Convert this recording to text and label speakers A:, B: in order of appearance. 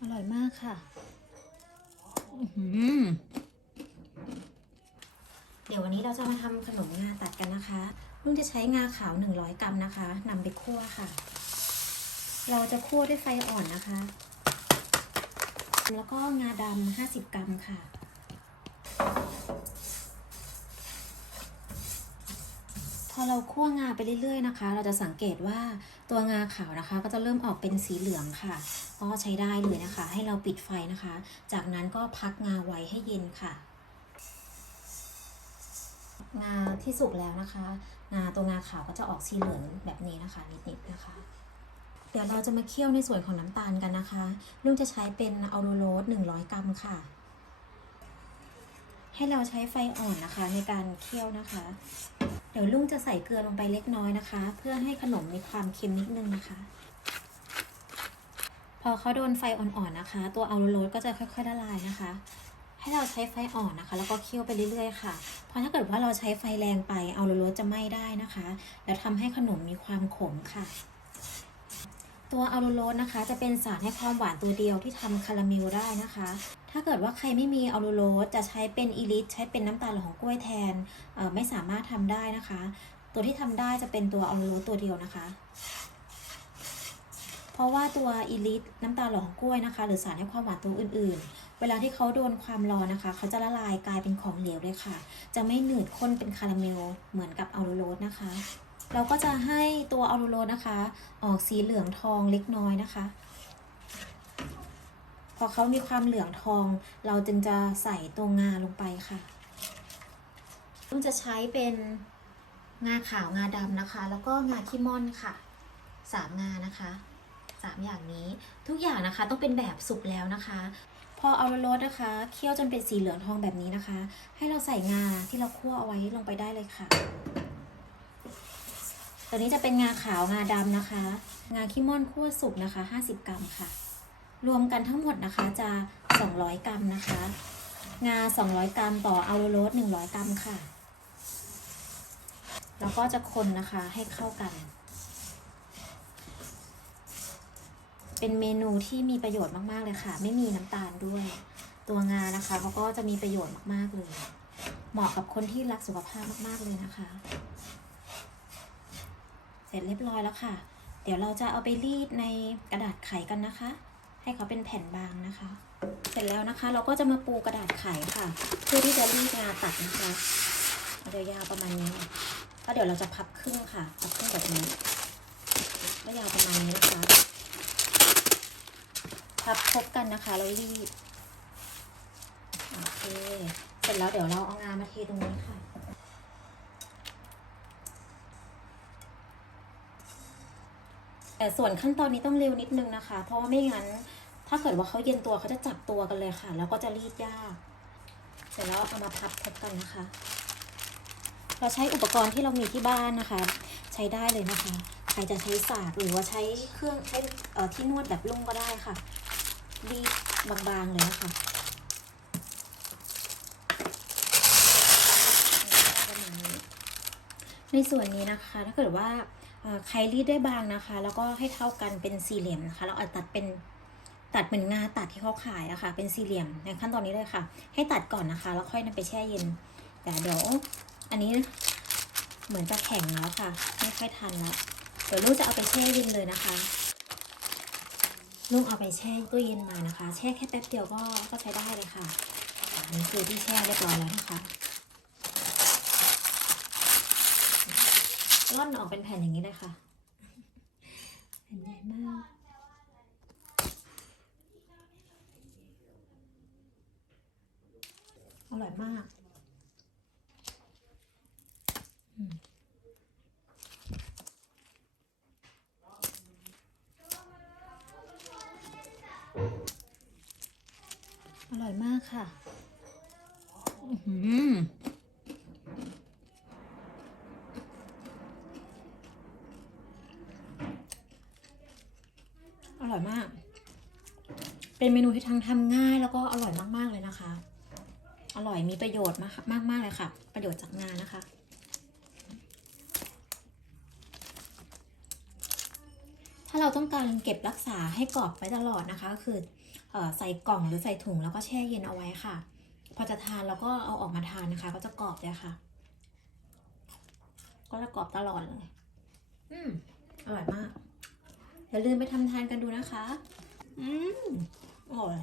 A: อร่อยมากค่ะ เดี๋ยววันนี้เราจะมาทำขนมงาตัดกันนะคะนุ่นจะใช้งาขาว 100 กรัมนะคะนำไปคั่วค่ะ เราจะคั่วด้วยไฟอ่อนนะคะ แล้วก็งาดำ50 กรัมค่ะ อเราคั่วงาไปเรื่อยๆนะคะ เราจะสังเกตว่าตัวงาขาวนะคะ ก็จะเริ่มออกเป็นสีเหลืองค่ะ ก็ใช้ได้เลยนะคะ ให้เราปิดไฟนะคะ จากนั้นก็พักงาไว้ให้เย็นค่ะ งาที่สุกแล้วนะคะ งาตัวงาขาวก็จะออกสีเหลืองแบบนี้นะคะนิดๆนะคะเดี๋ยวเราจะมาเคี่ยวในส่วนของน้ำตาลกันนะคะลุงจะใช้เป็นอัลลูโรส100 กรัมค่ะ ให้เราใช้ไฟอ่อนนะคะในการเคี่ยวนะคะ เดี๋ยวลุงจะใส่เกลือลงไปเล็กน้อยนะคะ เพื่อให้ขนมมีความเค็มนิดนึงนะคะ พอเขาโดนไฟอ่อนๆนะคะ ตัวอัลลูโรสก็จะค่อยๆละลายนะคะ ให้เราใช้ไฟอ่อนนะคะ แล้วก็เคี่ยวไปเรื่อยๆค่ะ เพราะถ้าเกิดว่าเราใช้ไฟแรงไปอัลลูโรสจะไหม้ได้นะคะ แล้วทำให้ขนมมีความขมค่ะ ตัวอัลลูโรสนะคะ จะเป็นสารให้ความหวานตัวเดียวที่ทำคาราเมลได้นะคะ ถ้าเกิดว่าใครไม่มีอัลลูโรสจะใช้เป็นอีลิทใช้เป็นน้ำตาลของกล้วยแทนไม่สามารถทำได้นะคะ ตัวที่ทำได้จะเป็นตัวอัลลูโรสตัวเดียวนะคะ เพราะว่าตัวอีลิทน้ำตาลหล่อของกล้วยนะคะ หรือสารให้ความหวานตัวอื่น ๆ เวลาที่เขาโดนความร้อนนะคะ เขาจะละลายกลายเป็นของเหลวเลยค่ะ จะไม่หนืดข้นเป็นคาราเมลเหมือนกับอัลลูโรสนะคะ เราก็จะให้ตัวอัลลูโรนะคะ ออกสีเหลืองทองเล็กน้อยนะคะ พอเขามีความเหลืองทอง เราจึงจะใส่ตัวงาลงไปค่ะลุงจะใช้เป็นงาขาวงาดำนะคะ แล้วก็งาขี้ม่อนค่ะสามงานะคะสามอย่างนี้ทุกอย่างนะคะต้องเป็นแบบสุกแล้วนะคะ พอเอารสนะคะเคี่ยวจนเป็นสีเหลืองทองแบบนี้นะคะ ให้เราใส่งาที่เราคั่วเอาไว้ลงไปได้เลยค่ะ ตัวนี้จะเป็นงาขาวงาดำนะคะ งาขี้ม่อนคั่วสุกนะคะ 50 กรัมค่ะ รวมกันทั้งหมดนะคะจะ 200 กรัมนะคะ งา 200 กรัมต่ออัลโลโรส100 กรัมค่ะ แล้วก็จะคนนะคะให้เข้ากัน เป็นเมนูที่มีประโยชน์มาก ๆ เลยค่ะ ไม่มีน้ำตาลด้วย ตัวงานะคะเขาก็จะมีประโยชน์มาก ๆ เลย เหมาะกับคนที่รักสุขภาพมาก ๆ เลยนะคะ เสร็จเรียบร้อยแล้วค่ะ เดี๋ยวเราจะเอาไปรีดในกระดาษไขกันนะคะ ให้เขาเป็นแผ่นบางนะคะ เสร็จแล้วนะคะ เราก็จะมาปูกระดาษไขค่ะ เพื่อที่จะรีดงาตัดนะคะเอายาวๆประมาณนี้ก็เดี๋ยวเราจะพับครึ่งค่ะ พับครึ่งแบบนี้ก็ยาวประมาณนี้นะคะ พับครบกันนะคะแล้วรีดโอเค เสร็จแล้วเดี๋ยวเราเอางามาเทตรงนี้ค่ะ แต่ส่วนขั้นตอนนี้ต้องเร็วนิดนึงนะคะ เพราะว่าไม่งั้น ถ้าเกิดว่าเขาเย็นตัวเขาจะจับตัวกันเลยค่ะ แล้วก็จะรีดยาก เสร็จแล้วเอามาพับคบกันนะคะ เราใช้อุปกรณ์ที่เรามีที่บ้านนะคะ ใช้ได้เลยนะคะ ใครจะใช้สากหรือว่าใช้เครื่องใช้เอ่อที่นวดแบบลุ่มก็ได้ค่ะรีดบางๆเลยนะคะในส่วนนี้นะคะถ้าเกิดว่า ใครรีดได้บางนะคะ แล้วก็ให้เท่ากันเป็นสี่เหลี่ยมนะคะ เราอาจตัดเป็นตัดเหมือนงาตัดที่เขาขายอะคะ่ะ เป็นสี่เหลี่ยมในขั้นตอนนี้เลยค่ะ ให้ตัดก่อนนะคะ แล้วค่อยนำไปแช่เย็น แต่เดี๋ยวอันนี้เหมือนจะแข็งแล้วค่ะ ไม่ค่อยทันแล้ว เดี๋ยวลูกจะเอาไปแช่เย็นเลยนะคะ ลูกเอาไปแช่ตู้เย็นมานะคะ แช่แค่แป๊บเดียวก็ก็ใช้ได้เลยค่ะ อันนี้คือที่แช่เรียบร้อยแล้วนะคะ ร่อนออกเป็นแผ่นอย่างนี้เลยค่ะแผ่นใหญ่มากอร่อยมากอร่อยมากค่ะ อื้อหือ อ ร่อยมาก เป็นเมนูที่ทั้งทำง่ายแล้วก็อร่อยมากๆเลยนะคะ อร่อยมีประโยชน์มากมากๆเลยค่ะ ประโยชน์จากงานนะคะ ถ้าเราต้องการเก็บรักษาให้กรอบไว้ตลอดนะคะก็คือเอ่อใส่กล่องหรือใส่ถุงแล้วก็แช่เย็นเอาไว้ค่ะ พอจะทานเราก็เอาออกมาทานนะคะ ก็จะกรอบเลยค่ะ ก็จะกรอบตลอดเลย อืมอร่อยมาก อย่าลืมไปทำทานกันดูนะคะ อืมอร่อย